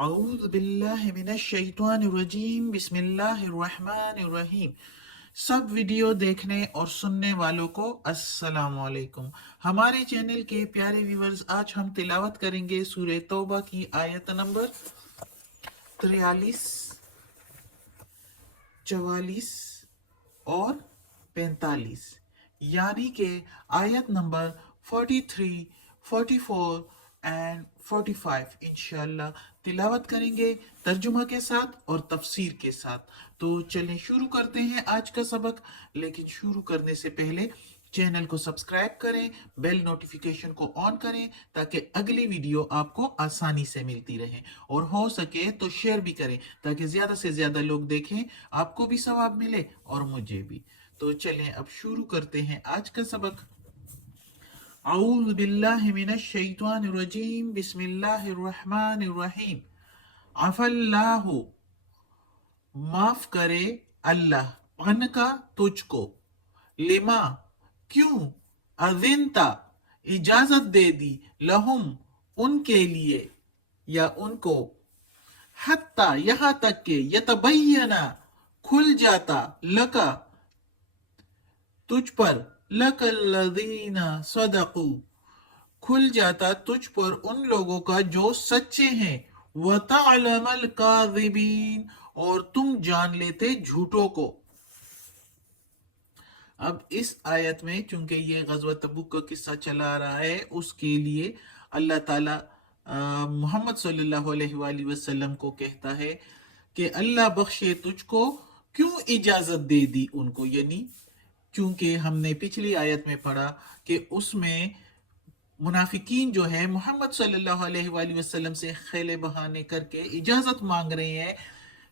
اعوذ باللہ من الشیطان الرجیم بسم اللہ الرحمن الرحیم۔ سب ویڈیو دیکھنے اور سننے والوں کو السلام علیکم۔ ہمارے چینل کے پیارے ویورز، آج ہم تلاوت کریں گے سورہ توبہ کی آیت نمبر 43، 44 اور 45، یعنی کہ آیت نمبر 43، 44 اینڈ 45 انشاءاللہ تلاوت کریں گے ترجمہ کے ساتھ اور تفسیر کے ساتھ۔ تو چلیں شروع کرتے ہیں آج کا سبق، لیکن شروع کرنے سے پہلے چینل کو سبسکرائب کریں، بیل نوٹیفیکیشن کو آن کریں تاکہ اگلی ویڈیو آپ کو آسانی سے ملتی رہے، اور ہو سکے تو شیئر بھی کریں تاکہ زیادہ سے زیادہ لوگ دیکھیں، آپ کو بھی ثواب ملے اور مجھے بھی۔ تو چلیں اب شروع کرتے ہیں آج کا سبق۔ اعوذ باللہ من الشیطان الرجیم بسم اللہ الرحمن الرحیم۔ عفا اللہ، معاف کرے اللہ، ان کا تجھ کو، لما کیوں، اذنتا اجازت دے دی، لہم ان کے لیے یا ان کو، حتی یہاں تک کہ یتبینہ کھل جاتا، لکا تجھ پر، لک الذین صدقوا کھل جاتا تجھ پر ان لوگوں کا جو سچے ہیں، وَتَعْلَمَ الْكَاذِبِينَ اور تم جان لیتے جھوٹوں کو۔ اب اس آیت میں چونکہ یہ غزوہ تبوک کا قصہ چلا آ رہا ہے، اس کے لیے اللہ تعالی محمد صلی اللہ علیہ وآلہ وسلم کو کہتا ہے کہ اللہ بخشے تجھ کو، کیوں اجازت دے دی ان کو، یعنی چونکہ ہم نے پچھلی آیت میں پڑھا کہ اس میں منافقین جو ہیں محمد صلی اللہ علیہ وآلہ وسلم سے خیلے بہانے کر کے اجازت مانگ رہے ہیں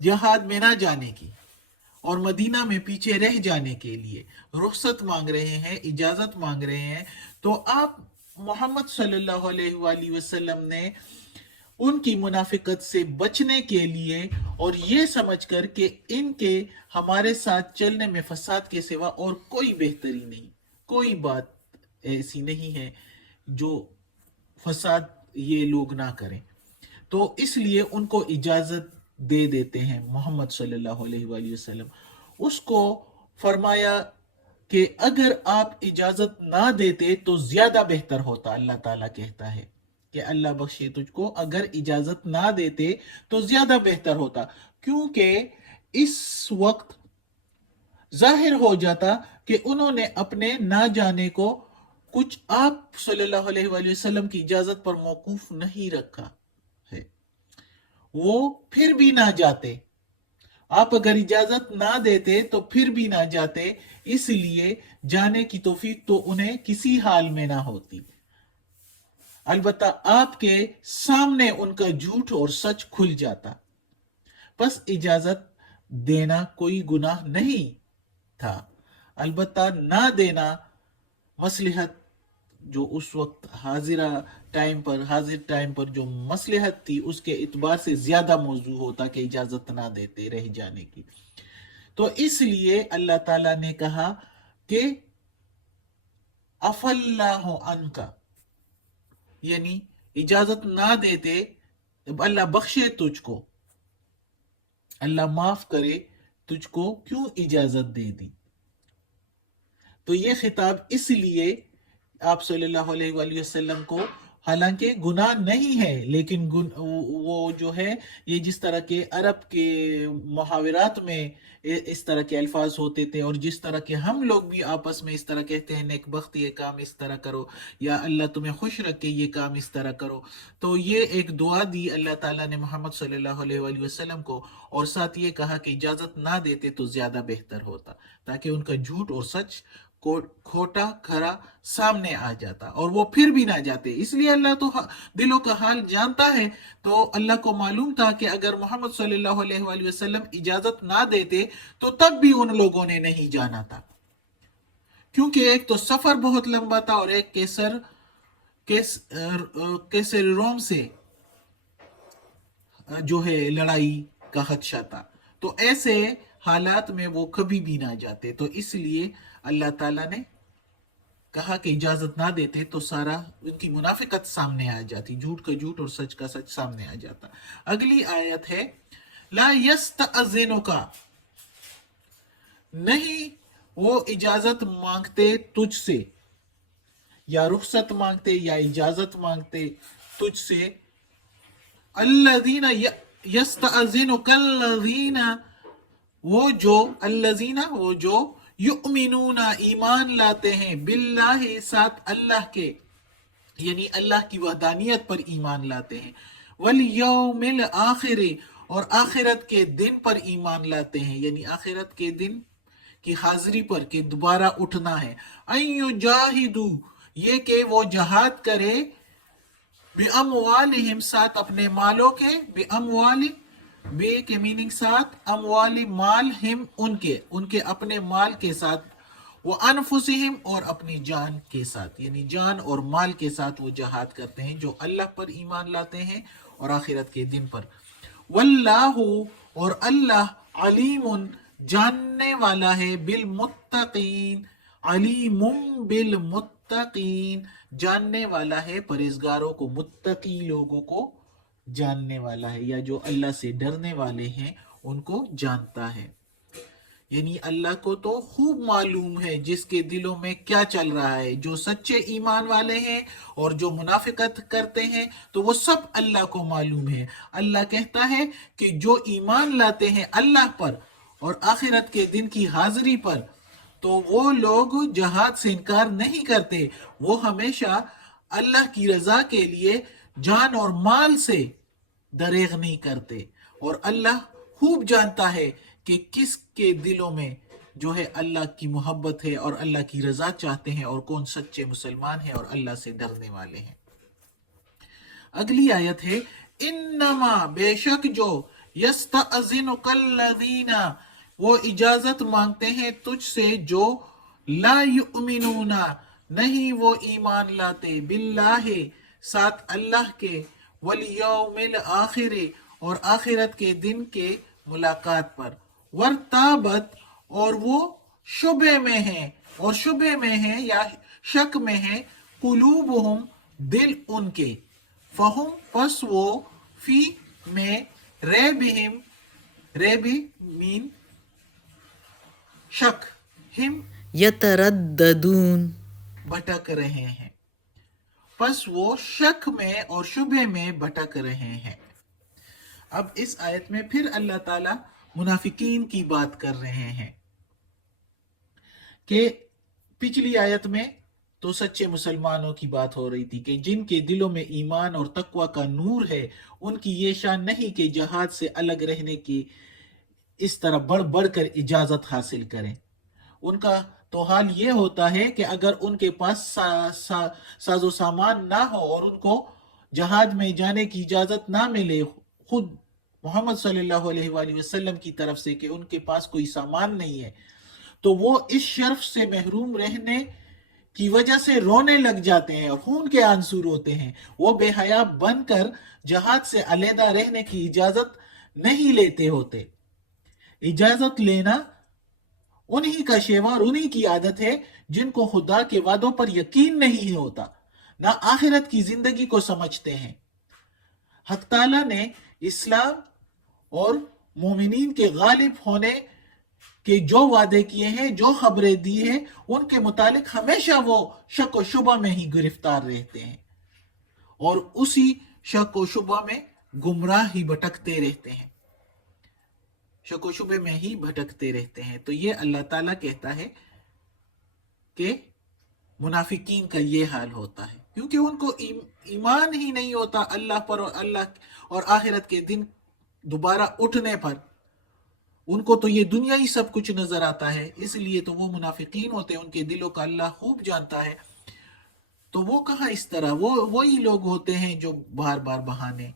جہاد میں نہ جانے کی، اور مدینہ میں پیچھے رہ جانے کے لیے رخصت مانگ رہے ہیں، اجازت مانگ رہے ہیں۔ تو آپ محمد صلی اللہ علیہ وآلہ وسلم نے ان کی منافقت سے بچنے کے لیے اور یہ سمجھ کر کہ ان کے ہمارے ساتھ چلنے میں فساد کے سوا اور کوئی بہتری نہیں، کوئی بات ایسی نہیں ہے جو فساد یہ لوگ نہ کریں، تو اس لیے ان کو اجازت دے دیتے ہیں محمد صلی اللہ علیہ وآلہ وسلم۔ اس کو فرمایا کہ اگر آپ اجازت نہ دیتے تو زیادہ بہتر ہوتا، اللہ تعالیٰ کہتا ہے کہ اللہ بخشے تجھ کو، اگر اجازت نہ دیتے تو زیادہ بہتر ہوتا، کیونکہ اس وقت ظاہر ہو جاتا کہ انہوں نے اپنے نہ جانے کو کچھ آپ صلی اللہ علیہ وآلہ وسلم کی اجازت پر موقوف نہیں رکھا ہے، وہ پھر بھی نہ جاتے، آپ اگر اجازت نہ دیتے تو پھر بھی نہ جاتے، اس لیے جانے کی توفیق تو انہیں کسی حال میں نہ ہوتی، البتہ آپ کے سامنے ان کا جھوٹ اور سچ کھل جاتا، پس اجازت دینا کوئی گناہ نہیں تھا، البتہ نہ دینا مصلحت جو اس وقت حاضر ٹائم پر جو مصلحت تھی اس کے اعتبار سے زیادہ موضوع ہوتا کہ اجازت نہ دیتے رہ جانے کی۔ تو اس لیے اللہ تعالیٰ نے کہا کہ عفا اللہ عنکا، یعنی اجازت نہ دیتے، اللہ بخشے تجھ کو، اللہ معاف کرے تجھ کو، کیوں اجازت دے دی۔ تو یہ خطاب اس لیے آپ صلی اللہ علیہ وآلہ وسلم کو، حالانکہ گناہ نہیں ہے، لیکن وہ جو ہے یہ جس طرح کے عرب کے محاورات میں اس طرح کے الفاظ ہوتے تھے، اور جس طرح کے ہم لوگ بھی آپس میں اس طرح کہتے ہیں، نیک بخت یہ کام اس طرح کرو، یا اللہ تمہیں خوش رکھے یہ کام اس طرح کرو، تو یہ ایک دعا دی اللہ تعالیٰ نے محمد صلی اللہ علیہ وآلہ وسلم کو، اور ساتھ یہ کہا کہ اجازت نہ دیتے تو زیادہ بہتر ہوتا، تاکہ ان کا جھوٹ اور سچ کھوٹا کھرا سامنے آ جاتا اور وہ پھر بھی نہ جاتے۔ اس لیے اللہ تو دلوں کا حال جانتا ہے، تو اللہ کو معلوم تھا کہ اگر محمد صلی اللہ علیہ وآلہ وسلم اجازت نہ دیتے تو تب بھی ان لوگوں نے نہیں جانا تھا، کیونکہ ایک تو سفر بہت لمبا تھا، اور ایک کیسر روم سے جو ہے لڑائی کا خدشہ تھا، تو ایسے حالات میں وہ کبھی بھی نہ جاتے، تو اس لیے اللہ تعالیٰ نے کہا کہ اجازت نہ دیتے تو سارا ان کی منافقت سامنے آ جاتی، جھوٹ کا جھوٹ اور سچ کا سچ سامنے آ جاتا۔ اگلی آیت ہے لا یستأذنک، نہیں وہ اجازت مانگتے تجھ سے، یا رخصت مانگتے یا اجازت مانگتے تجھ سے، الذین یستأذنک الذین، وہ جو یؤمنون ایمان لاتے ہیں، باللہ ساتھ اللہ کے، یعنی اللہ کی وحدانیت پر ایمان لاتے ہیں، والیوم الآخر، اور آخرت کے دن پر ایمان لاتے ہیں، یعنی آخرت کے دن کی حاضری پر کہ دوبارہ اٹھنا ہے، ان یجاہدوا، یہ کہ وہ جہاد کرے، بِأَمْوَالِهِمْ ساتھ اپنے مالوں کے، بِأَمْوَالِ، بے کے میننگ ساتھ، اموال مال، ہم ان کے اپنے مال کے ساتھ، وَأَنفُسِهِمْ اور اپنی جان کے ساتھ، یعنی جان اور مال کے ساتھ وہ جہاد کرتے ہیں جو اللہ پر ایمان لاتے ہیں اور آخرت کے دن پر۔ واللہ، اور اللہ، علیم، جاننے والا ہے، بالمتقین، علیم بالمتقین، جاننے والا ہے پرہیزگاروں کو، متقی لوگوں کو جاننے والا ہے، یا جو اللہ سے ڈرنے والے ہیں ان کو جانتا ہے۔ یعنی اللہ کو تو خوب معلوم ہے جس کے دلوں میں کیا چل رہا ہے، جو سچے ایمان والے ہیں اور جو منافقت کرتے ہیں تو وہ سب اللہ کو معلوم ہے۔ اللہ کہتا ہے کہ جو ایمان لاتے ہیں اللہ پر اور آخرت کے دن کی حاضری پر، تو وہ لوگ جہاد سے انکار نہیں کرتے، وہ ہمیشہ اللہ کی رضا کے لیے جان اور مال سے دریغ نہیں کرتے، اور اللہ خوب جانتا ہے کہ کس کے دلوں میں جو ہے اللہ کی محبت ہے اور اللہ کی رضا چاہتے ہیں، اور کون سچے مسلمان ہیں اور اللہ سے ڈرنے والے ہیں۔ اگلی آیت ہے انما، بے شک جو، یستأذنک الذین، وہ اجازت مانگتے ہیں تجھ سے جو، لا یؤمنون، نہیں وہ ایمان لاتے، باللہ ساتھ اللہ کے، والیوم الآخر اور آخرت کے دن کے ملاقات پر، ورتابت اور وہ شبے میں ہیں، اور شبے میں ہیں یا شک میں ہیں، قلوبہم دل ان کے، فہم پس وہ، فی میں، ریبہم، ریبی مین شک، ہم یترددون، بھٹک رہے ہیں، پس وہ شک میں اور شبہ میں بھٹک رہے ہیں۔ اب اس آیت میں پھر اللہ تعالیٰ منافقین کی بات کر رہے ہیں کہ پچھلی آیت میں تو سچے مسلمانوں کی بات ہو رہی تھی کہ جن کے دلوں میں ایمان اور تقوی کا نور ہے، ان کی یہ شان نہیں کہ جہاد سے الگ رہنے کی اس طرح بڑھ بڑھ کر اجازت حاصل کریں۔ ان کا تو حال یہ ہوتا ہے کہ اگر ان کے پاس ساز و سامان نہ ہو اور ان کو جہاد میں جانے کی اجازت نہ ملے، خود محمد صلی اللہ علیہ وآلہ وسلم کی طرف سے کہ ان کے پاس کوئی سامان نہیں ہے، تو وہ اس شرف سے محروم رہنے کی وجہ سے رونے لگ جاتے ہیں اور خون کے آنسو روتے ہیں، وہ بے حیا بن کر جہاد سے علیحدہ رہنے کی اجازت نہیں لیتے ہوتے۔ اجازت لینا انہی کا شیوا اور انہی کی عادت ہے جن کو خدا کے وعدوں پر یقین نہیں ہوتا، نہ آخرت کی زندگی کو سمجھتے ہیں۔ حق تعالیٰ نے اسلام اور مومنین کے غالب ہونے کے جو وعدے کیے ہیں، جو خبریں دی ہیں، ان کے متعلق ہمیشہ وہ شک و شبہ میں ہی گرفتار رہتے ہیں اور اسی شک و شبہ میں گمراہ ہی بھٹکتے رہتے ہیں، شک و شبے میں ہی بھٹکتے رہتے ہیں۔ تو یہ اللہ تعالیٰ کہتا ہے کہ منافقین کا یہ حال ہوتا ہے، کیونکہ ان کو ایمان ہی نہیں ہوتا اللہ پر اور اللہ اور آخرت کے دن دوبارہ اٹھنے پر۔ ان کو تو یہ دنیا ہی سب کچھ نظر آتا ہے، اس لیے تو وہ منافقین ہوتے ہیں، ان کے دلوں کا اللہ خوب جانتا ہے۔ تو وہ کہاں اس طرح، وہی لوگ ہوتے ہیں جو بار بار بہانے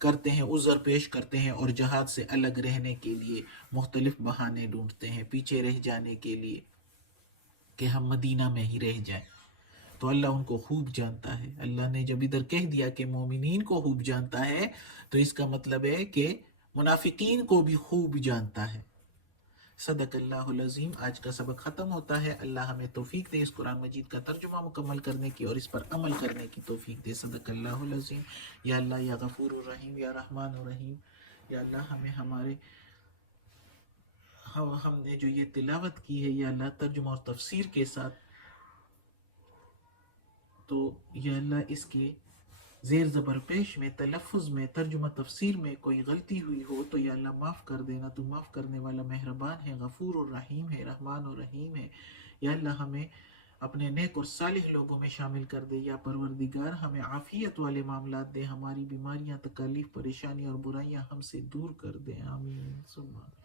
کرتے ہیں، عذر پیش کرتے ہیں اور جہاد سے الگ رہنے کے لیے مختلف بہانے ڈھونڈتے ہیں، پیچھے رہ جانے کے لیے کہ ہم مدینہ میں ہی رہ جائیں۔ تو اللہ ان کو خوب جانتا ہے۔ اللہ نے جب ادھر کہہ دیا کہ مومنین کو خوب جانتا ہے، تو اس کا مطلب ہے کہ منافقین کو بھی خوب جانتا ہے۔ صدق اللہ العظیم. آج کا سبق ختم ہوتا ہے. اللہ ہمیں توفیق دے اس قرآن مجید کا ترجمہ مکمل کرنے کی اور اس پر عمل کرنے کی توفیق دے. صدق اللہ العظیم. یا اللہ یا غفور الرحیم یا رحمان الرحیم، یا اللہ ہمیں ہمارے ہم نے جو یہ تلاوت کی ہے یا اللہ ترجمہ اور تفسیر کے ساتھ، تو یا اللہ اس کے زیر زبر پیش میں، تلفظ میں، ترجمہ تفسیر میں کوئی غلطی ہوئی ہو تو یا اللہ معاف کر دینا. تو معاف کرنے والا مہربان ہے، غفور الرحیم ہے، رحمان الرحیم ہے. یا اللہ ہمیں اپنے نیک اور صالح لوگوں میں شامل کر دے. یا پروردگار ہمیں عافیت والے معاملات دے، ہماری بیماریاں، تکالیف، پریشانی اور برائیاں ہم سے دور کر دے. آمین ثم آمین.